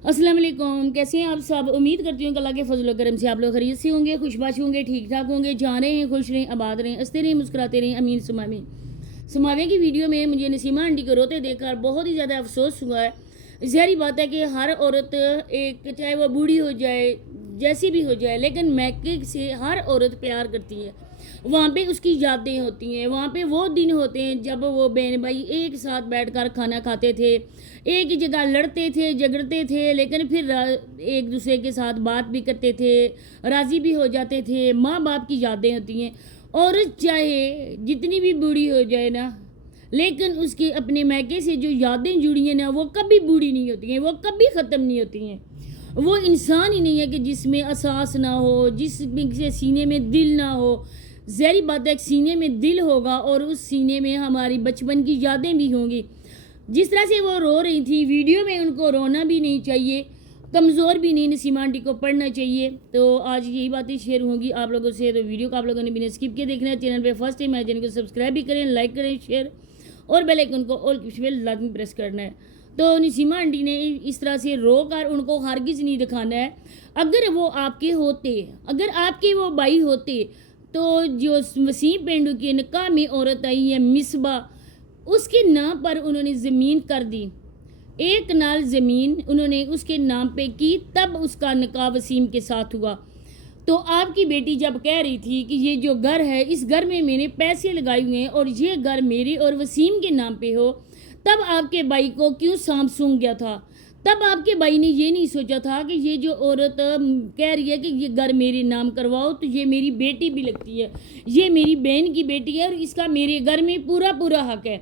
अस्सलाम वालेकुम। कैसे हैं आप सब? उम्मीद करती हूँ कि अल्लाह के फजल व करम से आप लोग खैरियत से होंगे, खुशबाश होंगे, ठीक ठाक होंगे, जहाँ रहें खुश रहें, आबाद रहें, हंसते रहें, मुस्कुराते रहें, अमीन सुमा आमीन। समावे की वीडियो में मुझे नसीमा आंटी को रोते देखकर बहुत ही ज़्यादा अफसोस हुआ है। ज़ाहिर बात है कि हर औरत एक, चाहे वो बूढ़ी हो जाए, जैसी भी हो जाए, लेकिन मैके से हर औरत प्यार करती है। वहाँ पे उसकी यादें होती हैं, वहाँ पे वो दिन होते हैं जब वो बहन भाई एक साथ बैठकर खाना खाते थे, एक ही जगह लड़ते थे, झगड़ते थे, लेकिन फिर एक दूसरे के साथ बात भी करते थे, राज़ी भी हो जाते थे। माँ बाप की यादें होती हैं। औरत चाहे जितनी भी बूढ़ी हो जाए ना, लेकिन उसके अपने मैके से जो यादें जुड़ी हैं ना, वो कभी बूढ़ी नहीं होती हैं, वो कभी ख़त्म नहीं होती हैं। वो इंसान ही नहीं है कि जिसमें एहसास ना हो, जिसमें से सीने में दिल ना हो। ज़ाहिर बात है, एक सीने में दिल होगा और उस सीने में हमारी बचपन की यादें भी होंगी। जिस तरह से वो रो रही थी वीडियो में, उनको रोना भी नहीं चाहिए, कमज़ोर भी नहीं, नसीमा आंटी को पढ़ना चाहिए। तो आज यही बातें शेयर होंगी आप लोगों से। तो वीडियो को आप लोगों ने बिना स्किप के देखना है। चैनल पे फर्स्ट टाइम है, चैनल को सब्सक्राइब भी करें, लाइक करें, शेयर और बेल आइकन को ऑल पे लाजमी प्रेस करना है। तो नसीमा आंटी ने इस तरह से रो कर उनको हरगिज़ नहीं दिखाना है। अगर वो आपके होते, अगर आपके वो भाई होते, तो जो वसीम पेंडू की निकाह में औरत आई है मिसबा, उसके नाम पर उन्होंने ज़मीन कर दी, एक नाल ज़मीन उन्होंने उसके नाम पे की, तब उसका निकाह वसीम के साथ हुआ। तो आपकी बेटी जब कह रही थी कि ये जो घर है, इस घर में मैंने पैसे लगाए हुए हैं और ये घर मेरे और वसीम के नाम पे हो, तब आपके भाई को क्यों सांप सूंघ गया था? तब आपके भाई ने ये नहीं सोचा था कि ये जो औरत कह रही है कि ये घर मेरे नाम करवाओ, तो ये मेरी बेटी भी लगती है, ये मेरी बहन की बेटी है और इसका मेरे घर में पूरा पूरा हक है।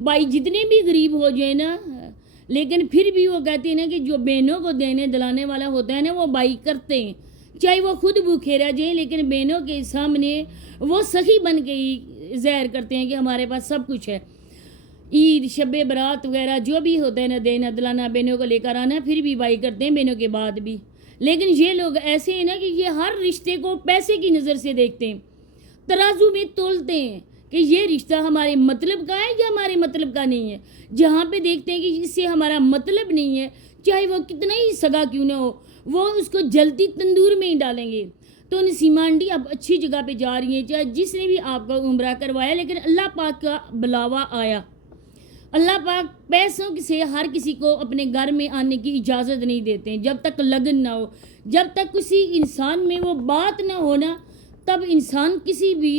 भाई जितने भी गरीब हो जाए ना, लेकिन फिर भी वो कहते हैं ना कि जो बहनों को देने दिलाने वाला होता है ना, वो भाई करते हैं, चाहे वो खुद भूखे रह जाए, लेकिन बहनों के सामने वो सखी बन के ही ज़ाहिर करते हैं कि हमारे पास सब कुछ है। ईद, शब बरात वगैरह जो भी होता है ना, देना दिलाना, बहनों को लेकर आना, फिर भी भाई करते हैं बहनों के बाद भी। लेकिन ये लोग ऐसे हैं ना कि ये हर रिश्ते को पैसे की नज़र से देखते हैं, तराजू में तोलते हैं कि ये रिश्ता हमारे मतलब का है या हमारे मतलब का नहीं है। जहाँ पे देखते हैं कि इससे हमारा मतलब नहीं है, चाहे वो कितना ही सगा क्यों ना हो, वो उसको जलती तंदूर में ही डालेंगे। तो नसीमा आंटी अब अच्छी जगह पे जा रही हैं, चाहे जिसने भी आपका उम्रा करवाया, लेकिन अल्लाह पाक का बुलावा आया। अल्लाह पाक पैसों से हर किसी को अपने घर में आने की इजाज़त नहीं देते हैं। जब तक लगन ना हो, जब तक किसी इंसान में वो बात ना हो ना, तब इंसान किसी भी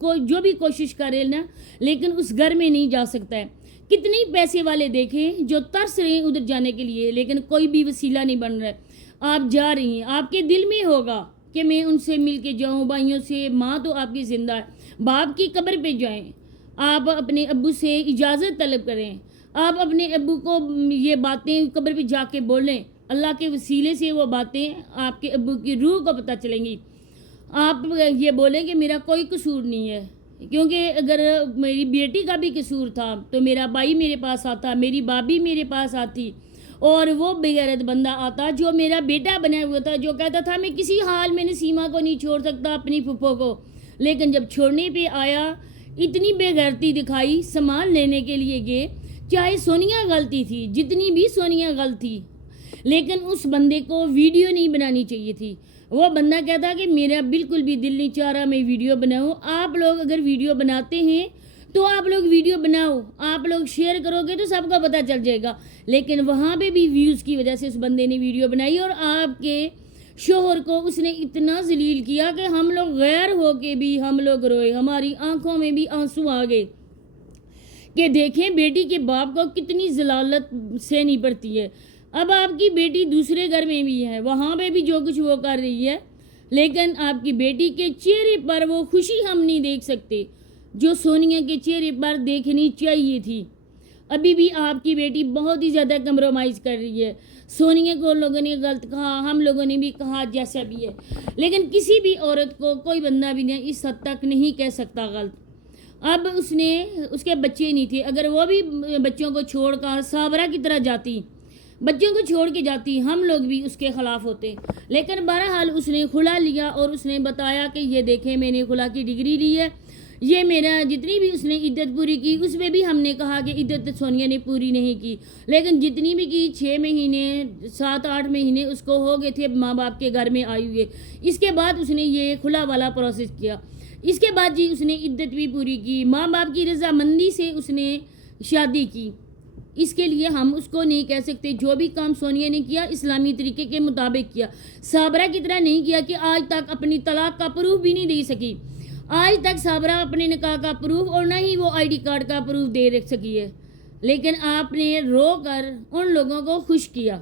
को जो भी कोशिश करे ना, लेकिन उस घर में नहीं जा सकता है। कितने पैसे वाले देखें जो तरस रहे हैं उधर जाने के लिए, लेकिन कोई भी वसीला नहीं बन रहा है। आप जा रही हैं, आपके दिल में होगा कि मैं उनसे मिल के जाऊँ, भाइयों से। माँ तो आपकी ज़िंदा है, बाप की कब्र पे जाएं, आप अपने अब्बू से इजाज़त तलब करें, आप अपने अब्बू को ये बातें कब्र पे जाके बोलें। अल्लाह के वसीले से वो बातें आपके अब्बू की रूह को पता चलेंगी। आप ये बोलें कि मेरा कोई कसूर नहीं है, क्योंकि अगर मेरी बेटी का भी कसूर था तो मेरा भाई मेरे पास आता, मेरी भाभी मेरे पास आती, और वो बेगैरत बंदा आता जो मेरा बेटा बना हुआ था, जो कहता था मैं किसी हाल में नसीमा को नहीं छोड़ सकता, अपनी फुप्पो को। लेकिन जब छोड़ने पे आया, इतनी बेगैरती दिखाई, सामान लेने के लिए गए। चाहे सोनिया गलती थी, जितनी भी सोनिया गलती, लेकिन उस बंदे को वीडियो नहीं बनानी चाहिए थी। वो बंदा कहता कि मेरा बिल्कुल भी दिल नहीं चाह रहा मैं वीडियो बनाऊं। आप लोग अगर वीडियो बनाते हैं तो आप लोग वीडियो बनाओ, आप लोग शेयर करोगे तो सबको पता चल जाएगा। लेकिन वहाँ पे भी व्यूज़ की वजह से उस बंदे ने वीडियो बनाई और आपके शोहर को उसने इतना जलील किया कि हम लोग गैर हो के भी हम लोग रोए, हमारी आंखों में भी आंसू आ गए कि देखें बेटी के बाप को कितनी जलालत सहनी पड़ती है। अब आपकी बेटी दूसरे घर में भी है, वहाँ पे भी जो कुछ वो कर रही है, लेकिन आपकी बेटी के चेहरे पर वो खुशी हम नहीं देख सकते जो सोनिया के चेहरे पर देखनी चाहिए थी। अभी भी आपकी बेटी बहुत ही ज़्यादा कंप्रोमाइज़ कर रही है। सोनिया को लोगों ने गलत कहा, हम लोगों ने भी कहा, जैसा भी है, लेकिन किसी भी औरत को कोई बंदा भी नहीं इस हद तक नहीं कह सकता गलत। अब उसने, उसके बच्चे नहीं थे, अगर वो भी बच्चों को छोड़कर साबरा की तरह जाती, बच्चों को छोड़ के जाती, हम लोग भी उसके ख़िलाफ़ होते। लेकिन बहरहाल उसने खुला लिया और उसने बताया कि ये देखें मैंने खुला की डिग्री ली है, یہ میرا جتنی بھی اس نے عدت پوری کی اس میں بھی ہم نے کہا کہ عدت سونیا نے پوری نہیں کی، لیکن جتنی بھی کی 6 مہینے 7-8 مہینے اس کو ہو گئے تھے ماں باپ کے گھر میں آئے ہوئے، اس کے بعد اس نے یہ کھلا والا پروسیس کیا، اس کے بعد جی اس نے عدت بھی پوری کی، ماں باپ کی رضامندی سے اس نے شادی کی، اس کے لیے ہم اس کو نہیں کہہ سکتے، جو بھی کام سونیا نے کیا اسلامی طریقے کے مطابق کیا، صابرہ کی طرح نہیں کیا کہ آج تک اپنی طلاق کا پروف بھی نہیں دے سکی، آج تک صابرہ اپنے نکاح کا پروف اور نہ ہی وہ آئی ڈی کارڈ کا پروف دے رکھ سکی ہے، لیکن آپ نے رو کر ان لوگوں کو خوش کیا۔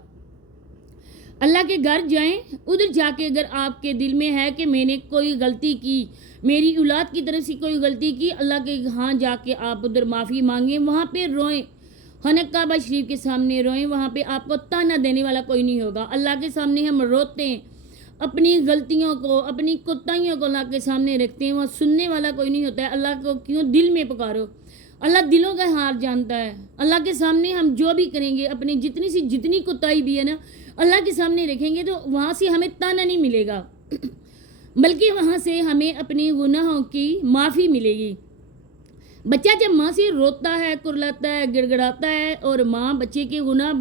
اللہ کے گھر جائیں، ادھر جا کے اگر آپ کے دل میں ہے کہ میں نے کوئی غلطی کی، میری اولاد کی طرف سے کوئی غلطی کی، اللہ کے ہاں جا کے آپ ادھر معافی مانگیں، وہاں پہ روئیں، خانہ کعبہ شریف کے سامنے روئیں، وہاں پہ آپ کو تانا دینے والا کوئی نہیں ہوگا۔ اللہ کے سامنے ہم روتے ہیں، اپنی غلطیوں کو اپنی کوتاہیوں کو اللہ کے سامنے رکھتے ہیں، وہاں سننے والا کوئی نہیں ہوتا ہے، اللہ کو کیوں دل میں پکارو، اللہ دلوں کا حال جانتا ہے۔ اللہ کے سامنے ہم جو بھی کریں گے، اپنی جتنی کوتاہی بھی ہے نا اللہ کے سامنے رکھیں گے، تو وہاں سے ہمیں تانا نہیں ملے گا، بلکہ وہاں سے ہمیں اپنی گناہوں کی معافی ملے گی۔ بچہ جب ماں سے روتا ہے، کرلاتا ہے، گڑ گڑاتا ہے، اور ماں بچے کے گناہ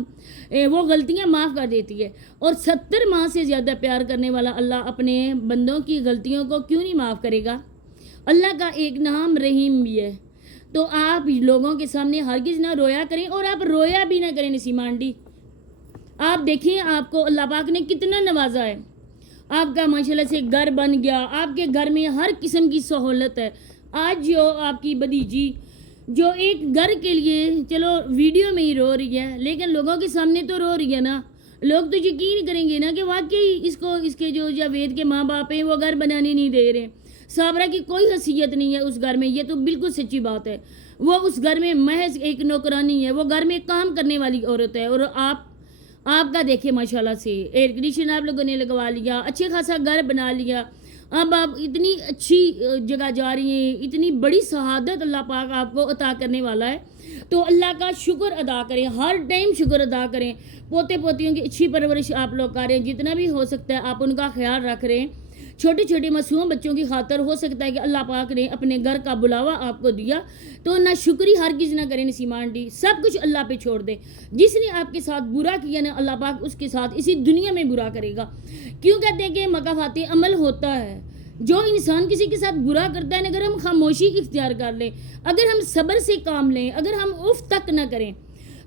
وہ غلطیاں معاف کر دیتی ہے، اور 70 ماں سے زیادہ پیار کرنے والا اللہ اپنے بندوں کی غلطیوں کو کیوں نہیں معاف کرے گا؟ اللہ کا ایک نام رحیم بھی ہے۔ تو آپ لوگوں کے سامنے ہرگز نہ رویا کریں، اور آپ رویا بھی نہ کریں نسیمہ آنٹی۔ آپ دیکھیں آپ کو اللہ پاک نے کتنا نوازا ہے، آپ کا ماشاءاللہ سے گھر بن گیا، آپ کے گھر میں ہر قسم کی سہولت ہے۔ آج جو آپ کی بھتیجی جو ایک گھر کے لیے چلو ویڈیو میں ہی رو رہی ہے، لیکن لوگوں کے سامنے تو رو رہی ہے نا، لوگ تو یقین کریں گے نا کہ واقعی اس کے جو جاوید کے ماں باپ ہیں وہ گھر بنانے نہیں دے رہے، صابرہ کی کوئی حیثیت نہیں ہے اس گھر میں، یہ تو بالکل سچی بات ہے، وہ اس گھر میں محض ایک نوکرانی ہے، وہ گھر میں کام کرنے والی عورت ہے، اور آپ کا دیکھیں ماشاءاللہ سے ایئر کنڈیشن آپ لوگوں نے لگوا لیا، اچھے خاصا گھر بنا لیا، اب آپ اتنی اچھی جگہ جا رہی ہیں، اتنی بڑی شہادت اللہ پاک آپ کو عطا کرنے والا ہے، تو اللہ کا شکر ادا کریں، ہر ٹائم شکر ادا کریں، پوتے پوتیوں کی اچھی پرورش آپ لوگ کر رہے ہیں، جتنا بھی ہو سکتا ہے آپ ان کا خیال رکھ رہے ہیں، چھوٹے چھوٹے معصوم بچوں کی خاطر ہو سکتا ہے کہ اللہ پاک نے اپنے گھر کا بلاوا آپ کو دیا، تو نہ شکری ہرگز نہ کریں نسیمہ آنٹی، سب کچھ اللہ پہ چھوڑ دیں، جس نے آپ کے ساتھ برا کیا نا اللہ پاک اس کے ساتھ اسی دنیا میں برا کرے گا، کیوں کہتے ہیں کہ مکافات عمل ہوتا ہے، جو انسان کسی کے ساتھ برا کرتا ہے نا، اگر ہم خاموشی اختیار کر لیں، اگر ہم صبر سے کام لیں، اگر ہم اف تک نہ کریں،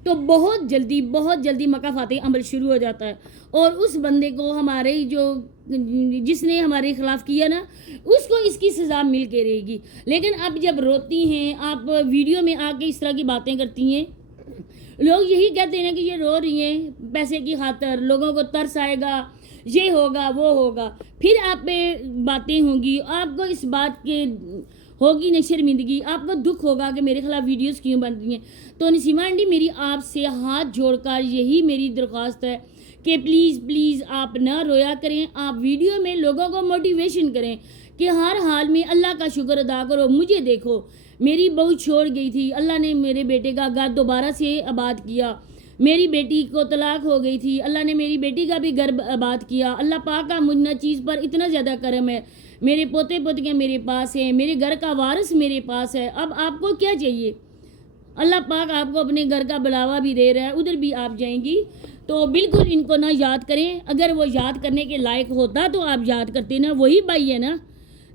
تو بہت جلدی مکافات عمل شروع ہو جاتا ہے، اور اس بندے کو جس نے ہمارے خلاف کیا نا اس کو اس کی سزا مل کے رہے گی۔ لیکن اب جب روتی ہیں آپ ویڈیو میں آ کے اس طرح کی باتیں کرتی ہیں، لوگ یہی کہتے ہیں کہ یہ رو رہی ہیں پیسے کی خاطر، لوگوں کو ترس آئے گا، یہ ہوگا وہ ہوگا، پھر آپ پہ باتیں ہوں گی، آپ کو اس بات کے ہوگی نہ شرمندگی، آپ کو دکھ ہوگا کہ میرے خلاف ویڈیوز کیوں بن رہی ہیں۔ تو نسیمہ آنٹی میری آپ سے ہاتھ جوڑ کر یہی میری درخواست ہے کہ پلیز آپ نہ رویا کریں، آپ ویڈیو میں لوگوں کو موٹیویشن کریں کہ ہر حال میں اللہ کا شکر ادا کرو، مجھے دیکھو میری بہو چھوڑ گئی تھی، اللہ نے میرے بیٹے کا گھر دوبارہ سے آباد کیا، میری بیٹی کو طلاق ہو گئی تھی، اللہ نے میری بیٹی کا بھی گھر آباد کیا، اللہ پاک کا مجھ چیز پر اتنا زیادہ کرم ہے، میرے پوتے پوتیاں میرے پاس ہیں، میرے گھر کا وارث میرے پاس ہے، اب آپ کو کیا چاہیے؟ اللہ پاک آپ کو اپنے گھر کا بلاوا بھی دے رہا ہے، ادھر بھی آپ جائیں گی، تو بالکل ان کو نہ یاد کریں، اگر وہ یاد کرنے کے لائق ہوتا تو آپ یاد کرتے نا، وہی بھائی ہے نا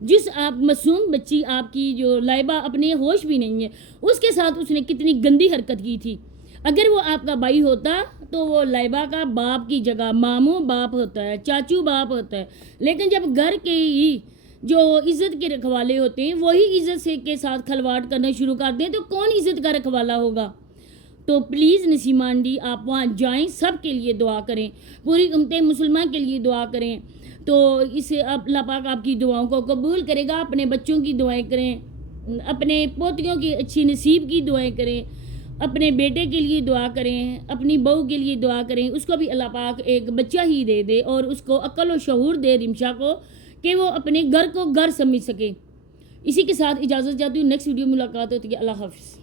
جس آپ معصوم بچی آپ کی جو لائبہ اپنے ہوش بھی نہیں ہے، اس کے ساتھ اس نے کتنی گندی حرکت کی تھی، اگر وہ آپ کا بھائی ہوتا تو وہ لائبہ کا باپ کی جگہ ماموں باپ ہوتا ہے، چاچو باپ ہوتا ہے، لیکن جب گھر کے ہی جو عزت کے رکھوالے ہوتے ہیں وہی عزت کے ساتھ کھلواڑ کرنا شروع کر دیں تو کون عزت کا رکھوالا ہوگا؟ تو پلیز نسیمہ آنٹی آپ وہاں جائیں، سب کے لیے دعا کریں، پوری امت مسلمان کے لیے دعا کریں، تو اسے اللہ پاک آپ کی دعاؤں کو قبول کرے گا، اپنے بچوں کی دعائیں کریں، اپنے پوتیوں کی اچھی نصیب کی دعائیں کریں، اپنے بیٹے کے لیے دعا کریں، اپنی بہو کے لیے دعا کریں، اس کو بھی اللہ پاک ایک بچہ ہی دے دے اور اس کو عقل و شعور دے رمشا کو کہ وہ اپنے گھر کو گھر سمجھ سکے۔ اسی کے ساتھ اجازت چاہتی ہوں، نیکسٹ ویڈیو ملاقات ہوتی ہے، اللہ حافظ۔